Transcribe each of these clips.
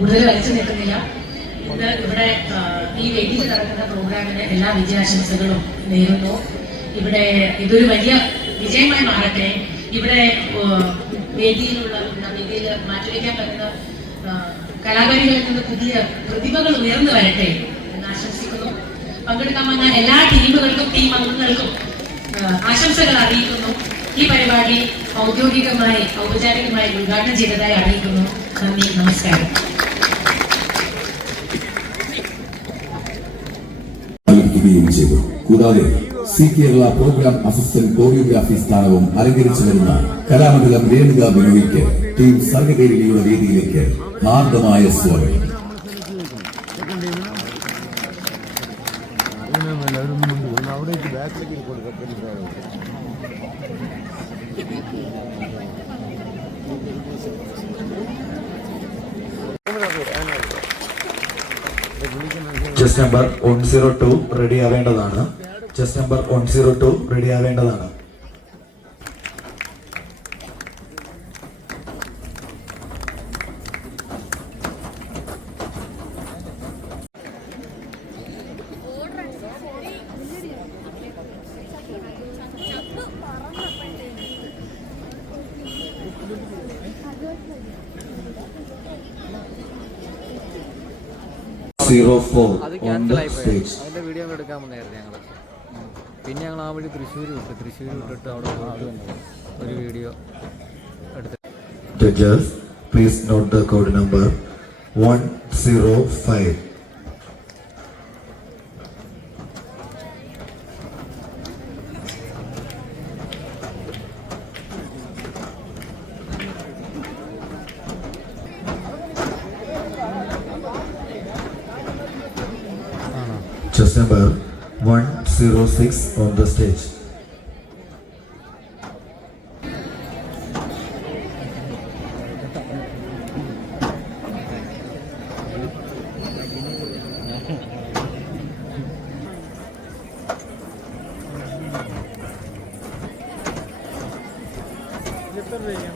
കൂടുതൽ വലിച്ചു നിൽക്കുന്നില്ല ഇന്ന് ഇവിടെ ഈ വേദിയിൽ നടക്കുന്ന പ്രോഗ്രാമിന് എല്ലാ വിജയാശംസകളും നേരുന്നു. ഇവിടെ ഇതൊരു വലിയ വിജയമായി മാറട്ടെ. ഇവിടെ വേദിയിലുള്ള വേദിയിൽ മാറ്റിവെക്കാൻ പറ്റുന്ന കലാകാരികളിൽ നിന്ന് പുതിയ പ്രതിഭകൾ ഉയർന്നു വരട്ടെ എന്ന് ആശംസിക്കുന്നു. പങ്കെടുക്കാൻ വന്ന എല്ലാ ടീമുകൾക്കും ടീം അംഗങ്ങൾക്കും ആശംസകൾ അറിയിക്കുന്നു. ഈ പരിപാടി ഔദ്യോഗികമായി ഔപചാരികമായി ഉദ്ഘാടനം ചെയ്തതായി അറിയിക്കുന്നു. നന്ദി നമസ്കാരം. ചെയ്തു. കൂടാതെ C Kerala program assistant choreography സ്ഥാനവും അലങ്കരിച്ചു വരുന്ന കലാമണ്ഡലം രേണുക ബിനോയിക്ക് ടീം സർഗകേരളിയുടെ വേദിയിലേക്ക് ഹാർദമായ സ്വാഗതം. അവിടേക്ക് chest number one zero two ready ആവേണ്ടതാണ് chest number one zero two ready ആവേണ്ടതാണ് zero four on the stage video എടുക്കാൻ വന്നായിരുന്നു ഞങ്ങൾ പിന്നെ ഞങ്ങൾ ആ വഴി തൃശ്ശൂർ വിട്ടു. തൃശ്ശൂർ വിട്ടിട്ട് അവിടെ ഒരു വീഡിയോ എടുത്തു. Please note please code number one zero 105. Chess number 106 on the stage. സംസ്ഥാനതല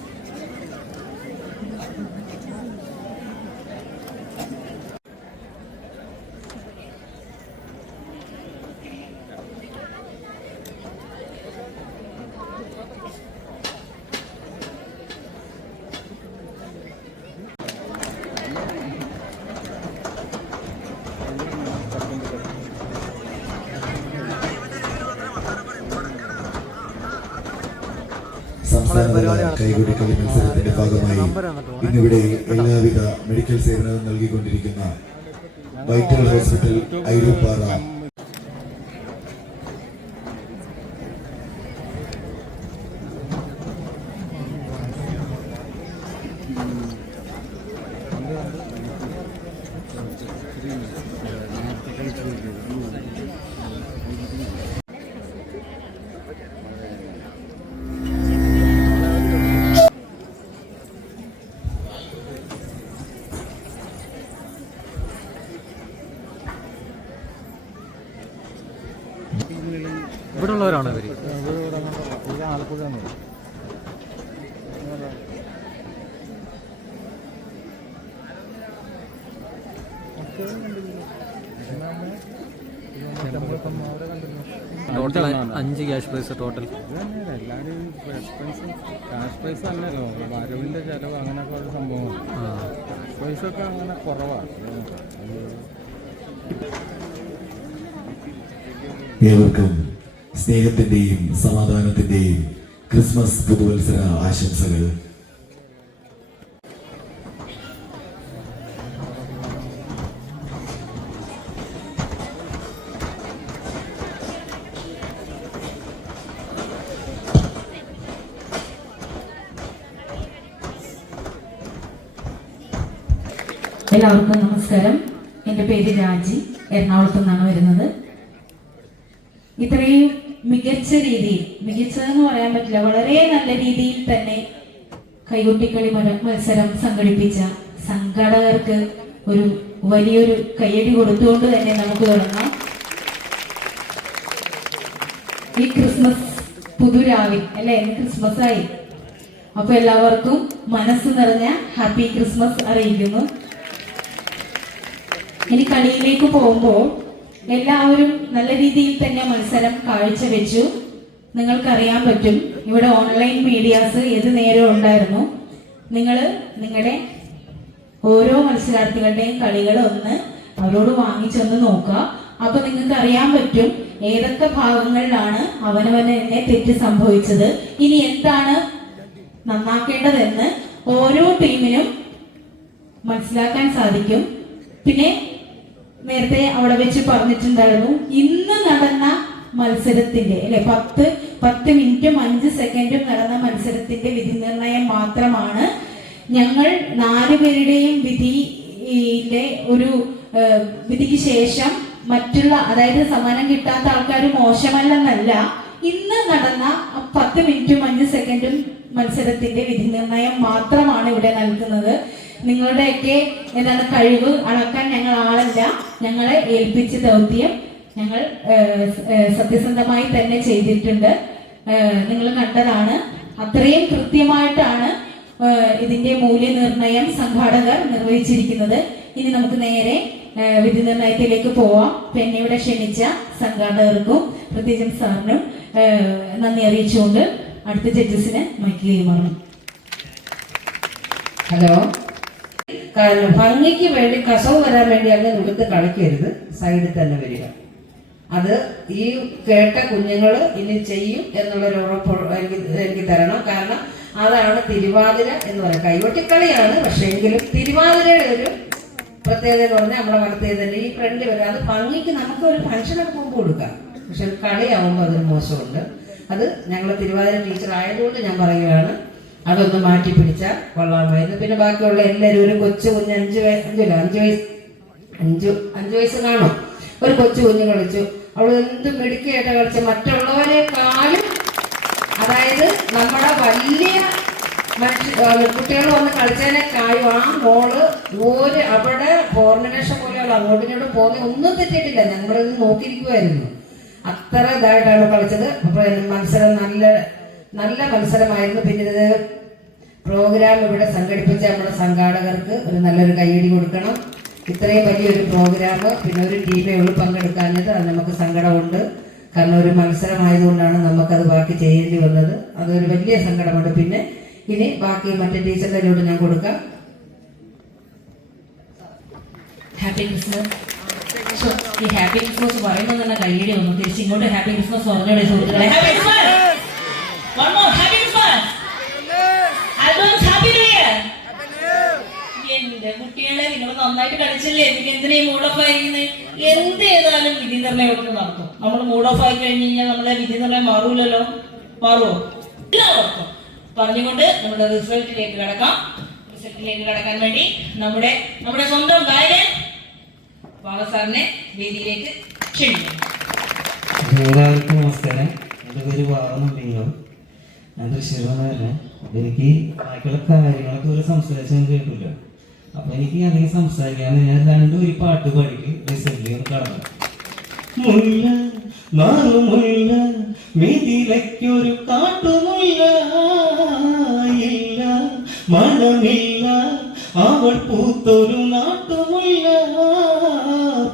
കൈകൊടിക്കളി മത്സരത്തിന്റെ ഭാഗമായി ഇന്നിവിടെ എല്ലാവിധ മെഡിക്കൽ സേവനവും നൽകിക്കൊണ്ടിരിക്കുന്ന വൈറ്റൽ ഹോസ്പിറ്റൽ ഐരൂപ്പാറ ഇവിടെ ഉള്ളവരാണോ ഇവർ. ഇത് ആലപ്പുഴ ടോട്ടൽ അഞ്ച് ക്യാഷ് പ്രൈസ് ടോട്ടൽ എല്ലാവരും ക്യാഷ് പ്രൈസ് അല്ലല്ലോ വരവിന്റെ ചിലവ് അങ്ങനെയൊക്കെ ഒരു സംഭവമാണ് ആ. പൈസ ഒക്കെ അങ്ങനെ കുറവാണ് ഏവർക്കും സ്നേഹത്തിന്റെയും സമാധാനത്തിന്റെയും ക്രിസ്മസ് പുതുവത്സര ആശംസകൾ. എല്ലാവർക്കും നമസ്കാരം. എന്റെ പേര് രാജി. എറണാകുളത്തു നിന്നാണ് വരുന്നത് ഇത്രയും മികച്ച രീതിയിൽ മികച്ചതെന്ന് പറയാൻ പറ്റില്ല. വളരെ നല്ല രീതിയിൽ തന്നെ കൈകൊട്ടിക്കളി മത്സരം സംഘടിപ്പിച്ച സംഘാടകർക്ക് ഒരു വലിയൊരു കയ്യടി കൊടുത്തുകൊണ്ട് തന്നെ നമുക്ക് തുടങ്ങാം. ഈ ക്രിസ്മസ് പുതുരാവിൽ അല്ലെ? ക്രിസ്മസ് ആയി അപ്പൊ എല്ലാവർക്കും മനസ്സ് നിറഞ്ഞ ഹാപ്പി ക്രിസ്മസ് അറിയിക്കുന്നു. ഇനി കളിയിലേക്ക് പോകുമ്പോൾ എല്ലാവരും നല്ല രീതിയിൽ തന്നെ മത്സരം കാഴ്ചവെച്ചു. നിങ്ങൾക്കറിയാൻ പറ്റും. ഇവിടെ ഓൺലൈൻ മീഡിയാസ് ഏത് നേരം ഉണ്ടായിരുന്നു. നിങ്ങൾ നിങ്ങളുടെ ഓരോ മത്സരാർത്ഥികളുടെയും കളികൾ ഒന്ന് അവരോട് വാങ്ങിച്ചൊന്ന് നോക്കുക. അപ്പൊ നിങ്ങൾക്ക് അറിയാൻ പറ്റും ഏതൊക്കെ ഭാഗങ്ങളിലാണ് അവനവന് തന്നെ തെറ്റ് സംഭവിച്ചത്. ഇനി എന്താണ് നന്നാക്കേണ്ടതെന്ന് ഓരോ ടീമിനും മനസ്സിലാക്കാൻ സാധിക്കും. പിന്നെ നേരത്തെ അവിടെ വെച്ച് പറഞ്ഞിട്ടുണ്ടായിരുന്നു ഇന്ന് നടന്ന മത്സരത്തിന്റെ അല്ലെ പത്ത് പത്ത് മിനിറ്റും അഞ്ച് സെക്കൻഡും നടന്ന മത്സരത്തിന്റെ വിധി നിർണയം മാത്രമാണ്. ഞങ്ങൾ നാലുപേരുടെയും വിധിയിലെ ഒരു വിധിക്ക് ശേഷം മറ്റുള്ള അതായത് സമ്മാനം കിട്ടാത്ത ആൾക്കാർ മോശമല്ലെന്നല്ല ഇന്ന് നടന്ന പത്ത് മിനിറ്റും അഞ്ച് സെക്കൻഡും മത്സരത്തിന്റെ വിധി നിർണയം മാത്രമാണ് ഇവിടെ നൽകുന്നത്. നിങ്ങളുടെയൊക്കെ എന്താണ് കഴിവ് അളക്കാൻ ഞങ്ങൾ ആളല്ല. ഞങ്ങളെ ഏൽപ്പിച്ച ദൗത്യം ഞങ്ങൾ സത്യസന്ധമായി തന്നെ ചെയ്തിട്ടുണ്ട്. നിങ്ങൾ കണ്ടതാണ്. അത്രയും കൃത്യമായിട്ടാണ് ഇതിന്റെ മൂല്യനിർണയം സംഘാടകർ നിർവഹിച്ചിരിക്കുന്നത്. ഇനി നമുക്ക് നേരെ വിധി നിർണയത്തിലേക്ക് പോവാം. പെന്നയുടെ ക്ഷണിച്ച സംഘാടകർക്കും പ്രത്യേകിച്ചും സാറിനും നന്ദി അറിയിച്ചുകൊണ്ട് അടുത്ത ജഡ്ജസിന് മൈക്ക് കൈമാറണം ഹലോ. ഭംഗിക്ക് വേണ്ടി കസവ് വരാൻ വേണ്ടി അങ്ങനെ ഉടുത്ത് കളിക്കരുത്. സൈഡിൽ തന്നെ വരിക. അത് ഈ കേട്ട കുഞ്ഞുങ്ങൾ ഇനി ചെയ്യും എന്നുള്ളൊരു ഉറപ്പ് എനിക്ക് എനിക്ക് തരണം. കാരണം അതാണ് തിരുവാതിര എന്ന് പറയുന്നത്. കൈകൊട്ടിക്കളിയാണ് പക്ഷെ എങ്കിലും തിരുവാതിരയുടെ ഒരു പ്രത്യേകത എന്ന് പറഞ്ഞാൽ നമ്മളെ വളർത്തിയത് തന്നെ ഈ ഫ്രണ്ട് വരെ. അത് ഭംഗിക്ക് നമുക്ക് ഒരു ഫംഗ്ഷനൊക്കെ മുമ്പ് കൊടുക്കാം. പക്ഷെ കളിയാവുമ്പോൾ അതിന് മോശമുണ്ട്. അത് ഞങ്ങൾ തിരുവാതിര ടീച്ചർ ആയതുകൊണ്ട് ഞാൻ പറയുകയാണ് അതൊന്ന് മാറ്റി പിടിച്ചാൽ കൊള്ളാമായിരുന്നു പിന്നെ ബാക്കിയുള്ള എല്ലാവരും ഒരു കൊച്ചു കുഞ്ഞ് അഞ്ച് വയസ്സ് അഞ്ചില്ല അഞ്ച് വയസ്സ് അഞ്ചു അഞ്ചു വയസ്സ് കാണും. ഒരു കൊച്ചു കുഞ്ഞ് കളിച്ചു. അവൾ എന്ത് മിടുക്കിയായിട്ട് കളിച്ച്? മറ്റുള്ളവരെക്കാളും അതായത് നമ്മുടെ വലിയ കുട്ടികൾ വന്ന് കളിച്ചതിനെക്കാളും ആ മോൾ ഒരു അവിടെ കോർഡിനേഷൻ പോലെയുള്ള അങ്ങോട്ടും ഇങ്ങോട്ടും പോകുന്ന ഒന്നും തെറ്റിയിട്ടില്ല. ഞങ്ങളിത് നോക്കിയിരിക്കുമായിരുന്നു അത്ര ഇതായിട്ടാണ് കളിച്ചത്. അപ്പൊ മത്സരം നല്ല നല്ല മത്സരമായിരുന്നു. പിന്നെ ഇത് പ്രോഗ്രാം ഇവിടെ സംഘടിപ്പിച്ച നമ്മുടെ സംഘാടകർക്ക് ഒരു നല്ലൊരു കൈയടി കൊടുക്കണം. ഇത്രയും വലിയൊരു പ്രോഗ്രാം പിന്നെ ഒരു ടീമേ ഉള്ളൂ പങ്കെടുക്കാഞ്ഞത്. അത് നമുക്ക് സങ്കടമുണ്ട്. കാരണം ഒരു മത്സരമായതുകൊണ്ടാണ് നമുക്കത് ബാക്കി ചെയ്യേണ്ടി വന്നത്. അതൊരു വലിയ സങ്കടമുണ്ട്. പിന്നെ ഇനി ബാക്കി മറ്റേ ടീച്ചറിനോട് ഞാൻ കൊടുക്കാം. ഹാപ്പി ക്രിസ്മസ് ഈ ഹാപ്പി ക്രിസ്മസ് പറയുമ്പോൾ തന്നെ കൈയ്യടി വന്നു. തിരിച്ചിങ്ങോട്ട് ഹാപ്പി ക്രിസ്മസ് പറഞ്ഞോടെ സുഹൃത്തുക്കളെ. ഈ മൂഡ് ഓഫ് ആയിരിക്കുന്നത് എന്ത് ചെയ്താലും വിധി നിർണയമൊക്കെ നടക്കും. നമ്മൾ മൂഡ് ഓഫ് ആയി കഴിഞ്ഞ് കഴിഞ്ഞാൽ നമ്മളെ വിധി നിർണയം മാറൂലല്ലോ? മാറുമോ എല്ലാവർക്കും പറഞ്ഞുകൊണ്ട് നമ്മുടെ റിസൾട്ടിലേക്ക് കടക്കാം. റിസൾട്ടിലേക്ക് കടക്കാൻ വേണ്ടി നമ്മുടെ നമ്മുടെ സ്വന്തം ഗായകൻ ബാബ സാറിനെ വേദിയിലേക്ക് ക്ഷണിക്കുന്നു. എല്ലാവർക്കും നമസ്കാരം. എന്റെ പേര് വാറന്നുണ്ടെങ്കിലും ഞാൻ തന്നെ എനിക്ക് ബാക്കിയുള്ള കാര്യങ്ങളൊക്കെ ഒരു സംശയം കേട്ടില്ല അപ്പൊ എനിക്ക് അങ്ങനെ സംസാരിക്കാൻ ഞാൻ രണ്ടും ഒരു പാട്ട് പാടിക്ക് റിസൾട്ടിൽ മുല്ല കാട്ടുമുല്ല. മണമില്ല അവൾ പൂത്തൊരു നാട്ടുമുല്ല.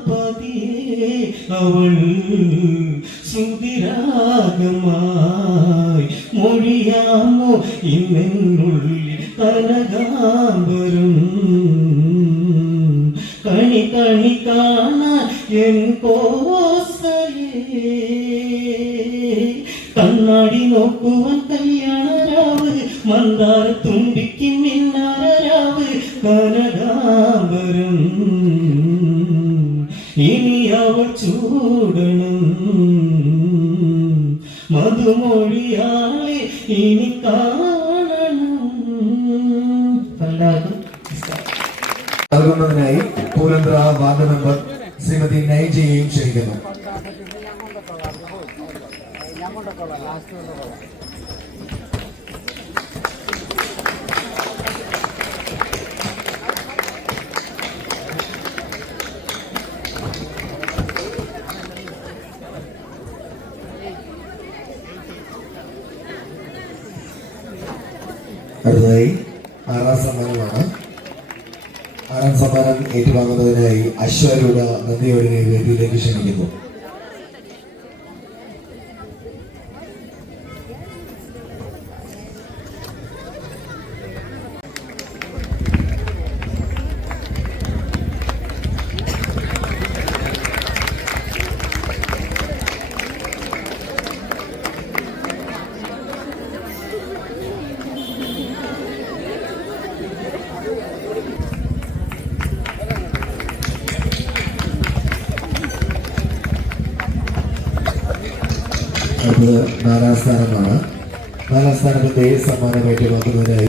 പതിയെ അവൾ ശ്രുതിരാഗമായി മൊഴിയാമോ ഇന്നുള്ളിൽ കനകാംബരം എൻ കണ്ണാടി നോക്കുവാൻ കല്യാണരാവ് മന്ദാര തുമ്പിക്ക് മിന്നാരരാവ് കനകാമ്പരം ഇനി അവൾ ചൂടണം. മധുമൊഴിയാളെ ഇനി കാണണം. നൽകുന്നതിനായി പൂരന്ത്ര വാർഡ് മെമ്പർ ശ്രീമതി നയം ചെയ്യുകയും ചെയ്തിരുന്നു അടുത്തതായി ആറാം സമ്മാനമാണ് സമ്മാനം ഏറ്റുവാങ്ങുന്നതിനായി അശ്വരൂഢ നന്ദിയോടെ വേദിയിലേക്ക് ക്ഷണിക്കുന്നു അത് നാലാം സ്ഥാനമാണ്. നാലാം സ്ഥാനത്തിന്റെ സമ്മാനം ഏറ്റുവാങ്ങുന്നതിനായി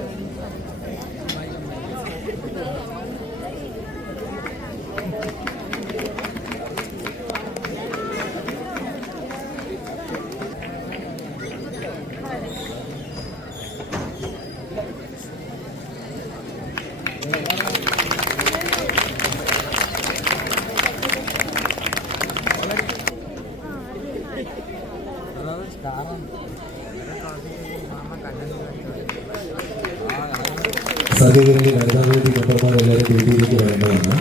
സർഗകരിലെ വനിതാവേദി മെമ്പർമാർ എല്ലാവരും വേദിയിലേക്ക് വരേണ്ടതാണ്.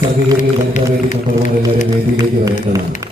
സഖ്യകരിലെ വനിതാ വേദി മെമ്പർമാർ എല്ലാവരും വേദിയിലേക്ക് വരേണ്ടതാണ്.